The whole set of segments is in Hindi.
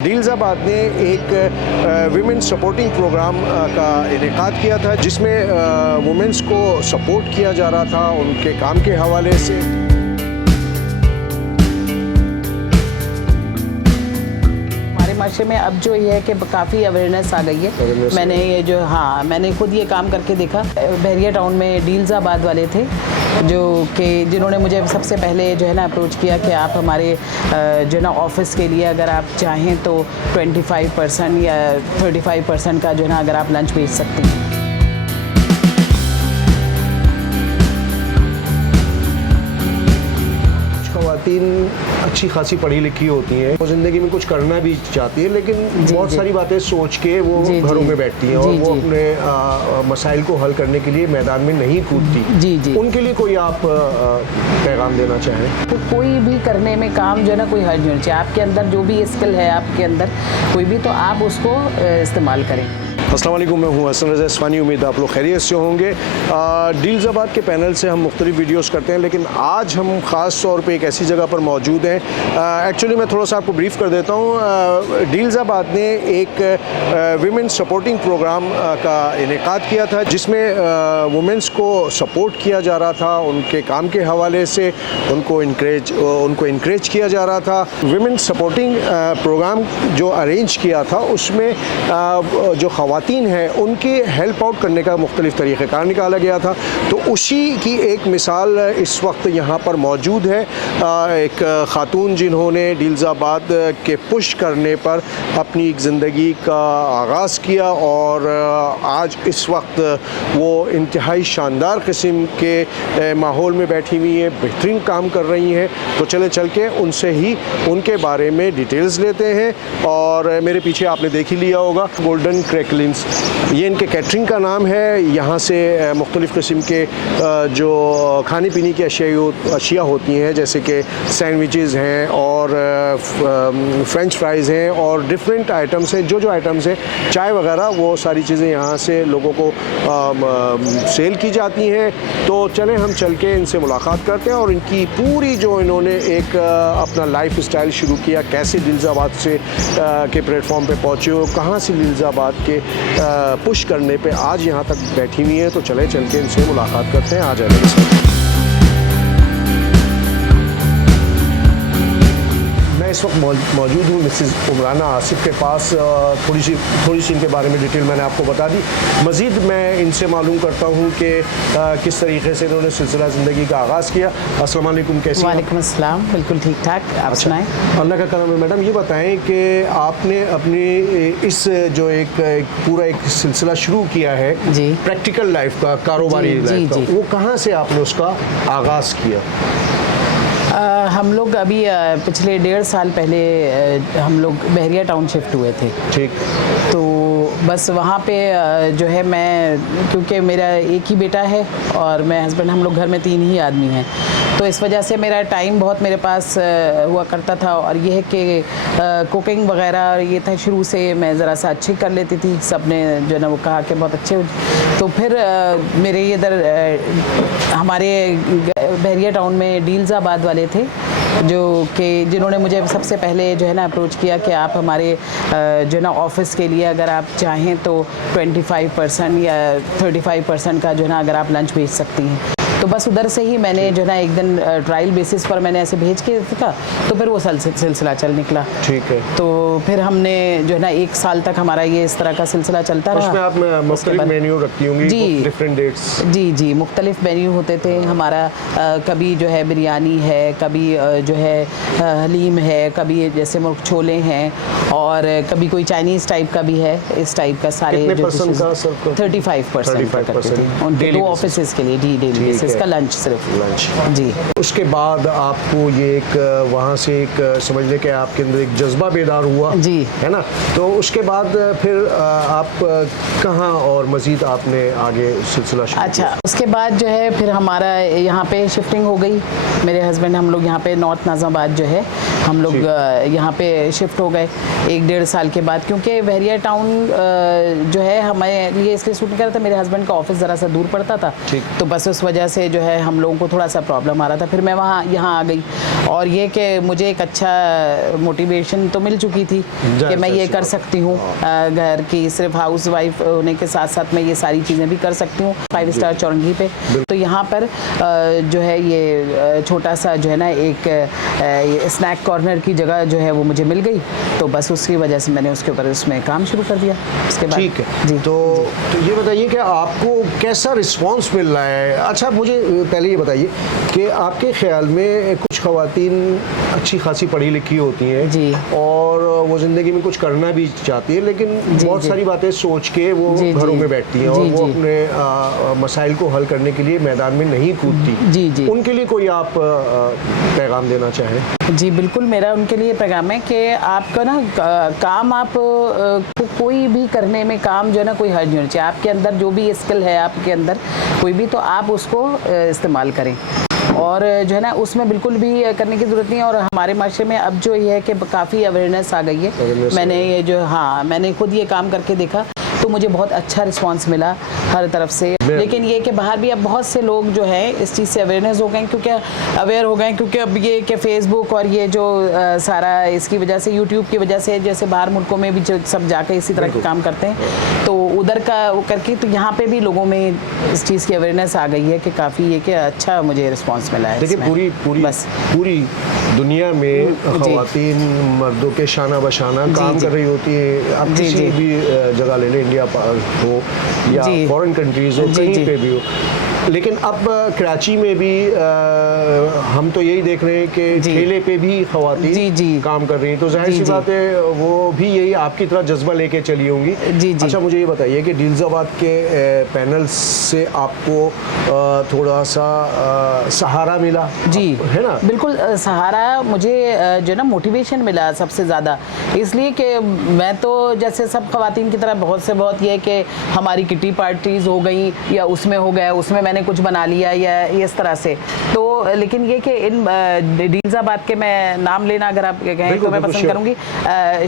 डील्साबाद ने एक वुमेन सपोर्टिंग प्रोग्राम का इनेकाद किया था जिसमें वुमेन्स को सपोर्ट किया जा रहा था उनके काम के हवाले से। माशरे में अब जो ये है कि काफ़ी अवेयरनेस आ गई है। मैंने ये जो मैंने खुद ये काम करके देखा। बहरिया टाउन में डील्साबाद वाले थे जिन्होंने मुझे सबसे पहले जो है ना अप्रोच किया कि आप हमारे जो है ना ऑफिस के लिए अगर आप चाहें तो 25% या 35% का जो है ना अगर आप लंच भेज सकते हैं। खवातीन अच्छी खासी पढ़ी लिखी होती हैं, वो ज़िंदगी में कुछ करना भी चाहती है, लेकिन बहुत सारी बातें सोच के वो घरों में बैठती हैं और वो अपने मसाइल को हल करने के लिए मैदान में नहीं कूदती। उनके लिए कोई आप पैगाम देना चाहें? तो कोई भी करने में काम जो है ना कोई हर्ज नहीं चाहिए। आपके अंदर जो भी स्किल है आपके अंदर कोई भी, तो आप उसको इस्तेमाल करें। अस्सलाम वालेकुम, मैं हूँ हसन रज़ा इस्फानी। उम्मीद आप लोग खैरियत से होंगे। डील्साबाद के पैनल से हम मुख्तलिफ वीडियोस करते हैं, लेकिन आज हम ख़ास तौर पे एक ऐसी जगह पर मौजूद हैं। एक्चुअली मैं थोड़ा सा आपको ब्रीफ़ कर देता हूँ। डील्साबाद ने एक वुमेन सपोर्टिंग प्रोग्राम का इनेकाद किया था जिसमें वुमेन्स को सपोर्ट किया जा रहा था उनके काम के हवाले से, उनको इनक्रेज किया जा रहा था। वुमेन सपोर्टिंग प्रोग्राम जो अरेंज किया था उसमें जो ख़वातीन हैं उनके हेल्प आउट करने का मुख्तलिफ तरीक़ेकार निकाला गया था। तो उसी की एक मिसाल इस वक्त यहाँ पर मौजूद है। एक ख़ातून जिन्होंने डील्साबाद के पुश करने पर अपनी एक ज़िंदगी का आगाज़ किया और आज इस वक्त वो इंतहाई शानदार किस्म के माहौल में बैठी हुई हैं, बेहतरीन काम कर रही हैं। तो चल के उनसे ही उनके बारे में डिटेल्स लेते हैं। और मेरे पीछे आपने देख ही लिया होगा गोल्डन क्रैकलिंग्स, ये इनके कैटरिंग का नाम है। यहाँ से मुख्तलिफ़ किस्म के जो खाने पीने की अशिया होती हैं, जैसे कि सैंडविचेज़ हैं और फ्रेंच फ्राइज़ हैं और डिफरेंट आइटम्स हैं। जो आइटम्स हैं, चाय वगैरह, वो सारी चीज़ें यहाँ से लोगों को सेल की जाती हैं। तो चलें हम चल के इनसे मुलाकात करते हैं और इनकी पूरी जो इन्होंने एक अपना लाइफ स्टाइल शुरू किया, कैसे डील्साबाद से के प्लेटफॉर्म पे पहुँचे हो, कहाँ से डील्साबाद के पुश करने पे आज यहाँ तक बैठी हुई हैं। तो चल के इनसे मुलाकात करते हैं। आ जाए। मैं इस वक्त मौजूद हूँ मिसेस उमराना आसिफ के पास। थोड़ी सी इनके बारे में डिटेल मैंने आपको बता दी। मज़ीद मैं इनसे मालूम करता हूँ कि किस तरीके से इन्होंने सिलसिला ज़िंदगी का आगाज़ किया। अस्सलाम वालेकुम, कैसी? वालेकुम अस्सलाम, बिल्कुल ठीक ठाक। आप सुनाएं? अल्लाह का करम है। मैडम, ये बताएं कि आपने अपनी इस जो एक पूरा एक सिलसिला शुरू किया है जी, प्रैक्टिकल लाइफ का, कारोबारी लाइफ का, वो कहाँ से आपने उसका आगाज़ किया? हम लोग अभी पिछले 1.5 साल पहले हम लोग बहरिया टाउन शिफ्ट हुए थे। ठीक। तो बस वहाँ पे जो है मैं, क्योंकि मेरा एक ही बेटा है और मैं हस्बैंड, हम लोग घर में 3 ही आदमी हैं, तो इस वजह से मेरा टाइम बहुत मेरे पास हुआ करता था। और ये है कि कुकिंग वगैरह ये था, शुरू से मैं ज़रा सा अच्छी कर लेती थी। सब ने जो है ना वो कहा कि बहुत अच्छे। तो फिर मेरे इधर हमारे बहरिया टाउन में डील्साबाद वाले थे जिन्होंने मुझे सबसे पहले जो है ना अप्रोच किया कि आप हमारे जो है ना ऑफिस के लिए अगर आप चाहें तो 25% या 35% का जो है ना अगर आप लंच भेज सकती हैं। तो बस उधर से ही मैंने जो है ना एक दिन ट्रायल बेसिस पर मैंने ऐसे भेज के देखा, तो फिर वो सिलसिला चल निकला। ठीक है। तो फिर हमने जो है ना 1 साल तक हमारा ये इस तरह का सिलसिला चलता रहा। उसमें आप मुख्तलिफ मेन्यू रखती होंगी? जी, डिफरेंट डेट्स। जी, मुख्तलिफ मेन्यू होते थे हमारा। कभी जो है बिरयानी है, कभी जो है हलीम है, कभी जैसे मुर्ग छोले हैं, और कभी कोई चाइनीज़ टाइप का भी है। इस टाइप का सारे 35% 2 ऑफिस के लिए डेली इसका लंच, सिर्फ लंच। जी। उसके बाद आपको ये एक वहाँ से एक समझ लें कि आपके अंदर एक जज्बा बेदार हुआ, जी, है ना? तो उसके बाद फिर आप कहाँ और मज़ीद आपने आगे सिलसिला शुरू? अच्छा, उसके बाद जो है फिर हमारा यहाँ पे शिफ्टिंग हो गई। मेरे हस्बैंड, हम लोग यहाँ पे नॉर्थ नाज़ाबाद जो है, हम लोग यहाँ पे शिफ्ट हो गए 1-1.5 साल के बाद, क्योंकि बहरिया टाउन जो है हमारे लिए इसलिए सूट नहीं कर रहा था। मेरे हस्बैंड का ऑफिस ज़रा सा दूर पड़ता था, तो बस उस वजह से जो है हम लोगों को थोड़ा सा प्रॉब्लम आ रहा था। फिर मैं यहाँ आ गई और ये कि मुझे एक अच्छा मोटिवेशन तो मिल चुकी थी कि मैं ये कर सकती हूँ, घर की सिर्फ हाउस वाइफ होने के साथ साथ मैं ये सारी चीज़ें भी कर सकती हूँ 5 स्टार चौरंगी पे। तो यहाँ पर जो है ये छोटा सा जो है ना एक स्नैक कॉर्नर की जगह जो है वो मुझे मिल गई, तो बस उसकी वजह से मैंने उसके ऊपर उसमें काम शुरू कर दिया। उसके बाद ठीक है जी। तो ये बताइए कि आपको कैसा रिस्पांस मिल रहा है। अच्छा मुझे पहले ये बताइए कि आपके ख्याल में कुछ ख़वातीन अच्छी खासी पढ़ी लिखी होती हैं जी, और वो ज़िंदगी में कुछ करना भी चाहती है, लेकिन बहुत सारी बातें सोच के वो घरों में बैठती हैं और वो अपने मसाइल को हल करने के लिए मैदान में नहीं कूदती। जी जी, उनके लिए कोई आप पैगाम देना चाहें? जी बिल्कुल, मेरा उनके लिए पैगाम है कि आपका ना काम आप कोई भी करने में काम जो है ना कोई हर्ज नहीं होना चाहिए। आपके अंदर जो भी स्किल है आपके अंदर कोई भी, तो आप उसको इस्तेमाल करें और जो है ना उसमें बिल्कुल भी करने की ज़रूरत नहीं है। और हमारे माशरे में अब जो ये है कि काफ़ी अवेयरनेस आ गई है। मैंने ये जो मैंने खुद ये काम करके देखा तो मुझे बहुत अच्छा रिस्पांस मिला हर तरफ से। लेकिन ये कि बाहर भी अब बहुत से लोग जो हैं इस चीज़ से अवेयरनेस हो गए, क्योंकि अवेयर हो गए, क्योंकि अब ये कि फेसबुक और ये जो सारा इसकी वजह से यूट्यूब की वजह से जैसे बाहर मुल्कों में भी जो सब जाकर इसी तरह के काम करते हैं तो उधर का वो करके तो यहाँ पे भी लोगों में इस चीज़ की अवेयरनेस आ गई है कि काफ़ी ये कि अच्छा मुझे रिस्पॉन्स मिला है। देखिए पूरी दुनिया में ख़वातीन मर्दों के शाना बशाना काम कर रही होती है। आप किसी भी जगह ले लें, इंडिया हो या फॉरेन कंट्रीज हो, कहीं पे भी हो। लेकिन अब कराची में भी हम तो यही देख रहे हैं कि ठेले पे भी ख़वातीन काम कर रही हैं, तो जाहिर सी बात है वो भी यही आपकी तरह जज्बा लेके चली होंगी। अच्छा मुझे ये बताइए कि डील्ज़ाबाद के पैनल से आपको थोड़ा सा सहारा मिला? जी है ना, बिल्कुल सहारा मुझे जो ना मोटिवेशन मिला सबसे ज़्यादा, इसलिए कि मैं तो जैसे सब ख़वातीन की तरह बहुत ये कि हमारी किटी पार्टीज़ हो गई या उसमें हो गया, उसमें मैंने कुछ बना लिया या इस तरह से। तो लेकिन ये कि इन डील्ज़ाबाद के मैं नाम लेना अगर आप कहें तो मैं पसंद करूँगी,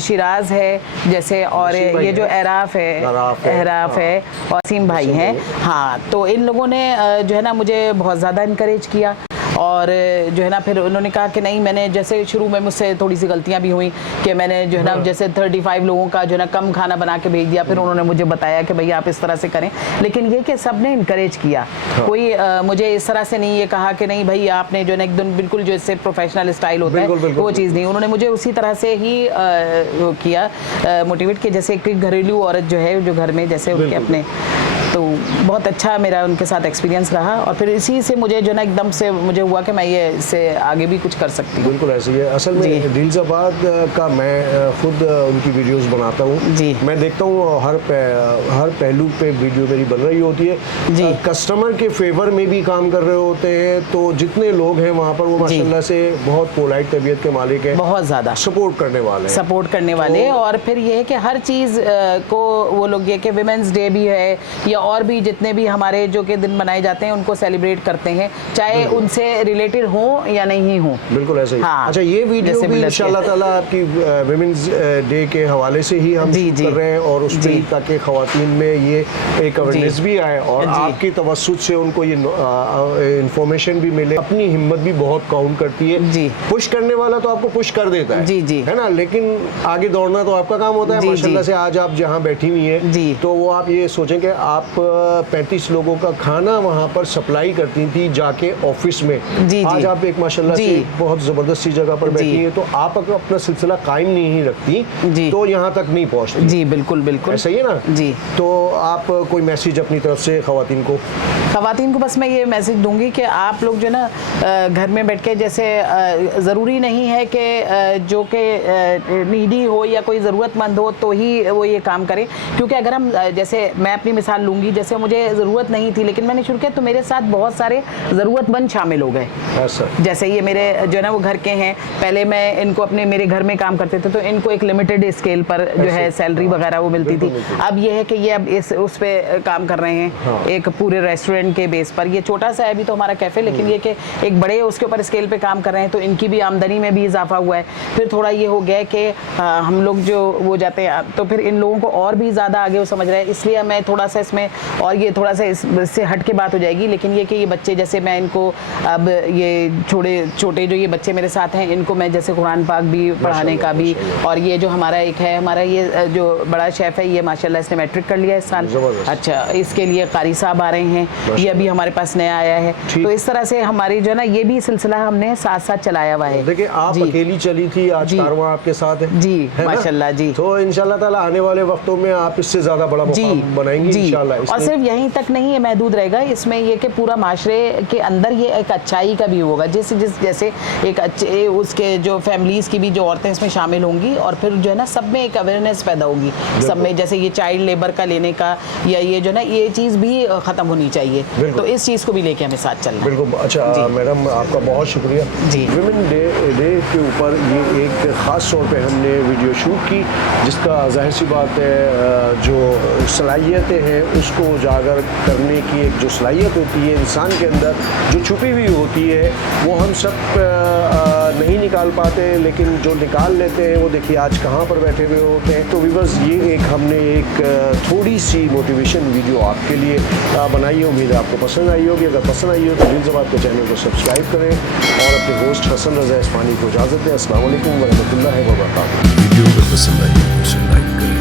शिराज है जैसे, और ये जो एहराफ है और सीम भाई हैं। हाँ, तो इन लोगों ने जो है ना मुझे बहुत ज़्यादा इनकरेज किया और जो है ना फिर उन्होंने कहा कि नहीं, मैंने जैसे शुरू में मुझसे थोड़ी सी गलतियां भी हुई कि मैंने जो है ना जैसे 35 लोगों का जो है ना कम खाना बना के भेज दिया। फिर उन्होंने मुझे बताया कि भैया आप इस तरह से करें, लेकिन ये कि सब ने इनकरेज किया। कोई मुझे इस तरह से नहीं ये कहा कि नहीं भाई आपने जो है ना एकदम बिल्कुल जो इससे प्रोफेशनल स्टाइल होता है वो चीज़ नहीं। उन्होंने मुझे उसी तरह से ही किया मोटिवेट कि जैसे एक घरेलू औरत जो है जो घर में जैसे उनके अपने, तो बहुत अच्छा मेरा उनके साथ एक्सपीरियंस रहा और फिर इसी से मुझे जो ना एकदम से मुझे हुआ कि मैं ये इससे आगे भी कुछ कर सकती हूँ। बिल्कुल ऐसे ही है। असल में डील्ज़ाबाद का मैं खुद उनकी वीडियोस बनाता हूँ जी, मैं देखता हूँ हर पहलू पे वीडियो मेरी बन रही होती है जी। कस्टमर के फेवर में भी काम कर रहे होते हैं, तो जितने लोग हैं वहाँ पर वो माशाल्लाह से बहुत पोलाइट तबीयत के मालिक हैं, बहुत ज़्यादा सपोर्ट करने वाले और फिर ये है कि हर चीज़ को वो लोग ये कि विमेंस डे भी है या और भी जितने भी हमारे जो के दिन मनाए जाते हैं उनको सेलिब्रेट करते हैं, चाहे उनसे रिलेटेड हो या नहीं हो। बिल्कुल ऐसे ही। हाँ, अच्छा ये वीडियो भी इंशाल्लाह ताला आपकी विमेंस डे के हवाले से ही हम कर रहे हैं और उस पर ताकि ख़वातीन में ये एक अवेयरनेस भी आए और आपकी तवस्सुत से उनको ये इंफॉर्मेशन भी मिले। अपनी हिम्मत भी बहुत काउंट करती है, पुश करने वाला तो आपको पुश कर देता है है ना, लेकिन आगे दौड़ना तो आपका काम होता है। माशाल्लाह से आज आप जहाँ बैठी हुई हैं तो वो आप ये सोचें कि आप 35 लोगों का खाना वहाँ पर सप्लाई करती थी जाके ऑफिस में। आज आप एक माशाल्लाह से बहुत ज़बरदस्त सी जगह पर बैठी हैं, तो आप अगर अपना सिलसिला कायम नहीं रखती तो यहाँ तक नहीं पहुँचती। जी बिल्कुल बिल्कुल सही है ना जी। तो आप कोई मैसेज अपनी तरफ से ख़वातीन को बस मैं ये मैसेज दूंगी कि आप लोग जो ना घर में बैठ के जैसे ज़रूरी नहीं है कि जो कि नीडी हो या कोई ज़रूरतमंद हो तो ही वो ये काम करें, क्योंकि अगर हम जैसे मैं अपनी मिसाल लूँगी, जैसे मुझे ज़रूरत नहीं थी लेकिन मैंने शुरू किया तो मेरे साथ बहुत सारे ज़रूरतमंद शामिल हो गए। जैसे ये मेरे जो है ना वो घर के हैं, पहले मैं इनको अपने मेरे घर में काम करते थे तो इनको एक लिमिटेड स्केल पर जो है सैलरी वगैरह वो मिलती थी। अब ये है कि ये अब उस पर काम कर रहे हैं एक पूरे रेस्टोरेंट के बेस पर। ये छोटा सा है अभी तो हमारा कैफ़े, लेकिन ये कि एक बड़े उसके ऊपर स्केल पे काम कर रहे हैं तो इनकी भी आमदनी में भी इजाफा हुआ है। फिर थोड़ा ये हो गया कि हम लोग जो वो जाते हैं तो फिर इन लोगों को और भी ज़्यादा आगे वो समझ रहे हैं, इसलिए मैं थोड़ा सा इसमें और ये थोड़ा सा इससे हट के बात हो जाएगी, लेकिन ये कि ये बच्चे जैसे मैं इनको अब ये छोटे जो ये बच्चे मेरे साथ हैं इनको मैं जैसे कुरान पाक भी पढ़ाने का भी, और ये जो हमारा एक है हमारा ये जो बड़ा शेफ़ है ये माशाल्लाह इसने मैट्रिक कर लिया इस साल। अच्छा, इसके लिए कारी साहब आ रहे हैं, ये अभी हमारे पास नया आया है। तो इस तरह से हमारी जो है ना ये भी सिलसिला हमने साथ साथ चलाया हुआ है। देखिए आप अकेली चली थी, आज कारवां आपके साथ है जी, माशाल्लाह जी। तो इंशाल्लाह ताला आने वाले वक्तों में आप इससे ज्यादा बड़ा मुकाम बनाएंगी इंशाल्लाह। और सिर्फ यहीं तक नहीं ये महदूद रहेगा, इसमें ये कि पूरा माशरे के अंदर ये एक अच्छाई का भी होगा, जैसे एक अच्छे उसके जो फैमिलीज की भी जो औरतें इसमें शामिल होंगी, और फिर जो है ना सब में एक अवेयरनेस पैदा होगी सब में, जैसे ये चाइल्ड लेबर का लेने का या ये जो ना ये चीज़ भी ख़त्म होनी चाहिए। तो इस चीज़ को भी लेके हमें साथ चलना है। बिल्कुल। अच्छा मैडम आपका बहुत शुक्रिया जी। वुमेन डे के ऊपर ये एक ख़ास तौर पे हमने वीडियो शूट की, जिसका जाहिर सी बात है जो सलाहियतें हैं उसको उजागर करने की एक जो सलाहियत होती है इंसान के अंदर जो छुपी हुई होती है वो हम सब नहीं निकाल पाते, लेकिन जो निकाल लेते हैं वो देखिए आज कहाँ पर बैठे हुए होते हैं। तो बस ये एक हमने एक थोड़ी सी मोटिवेशन वीडियो आपके लिए बनाई है, उम्मीद है आपको पसंद आई होगी। अगर पसंद आई हो तो दिल ज़बात के चैनल को सब्सक्राइब करें और अपने होस्ट हसन रज़ा इस्मानी को इजाज़त दें। अस्सलाम वालेकुम व रहमतुल्लाहि व बरकातहू। वीडियो अगर पसंद आई तो उसे लाइक करें।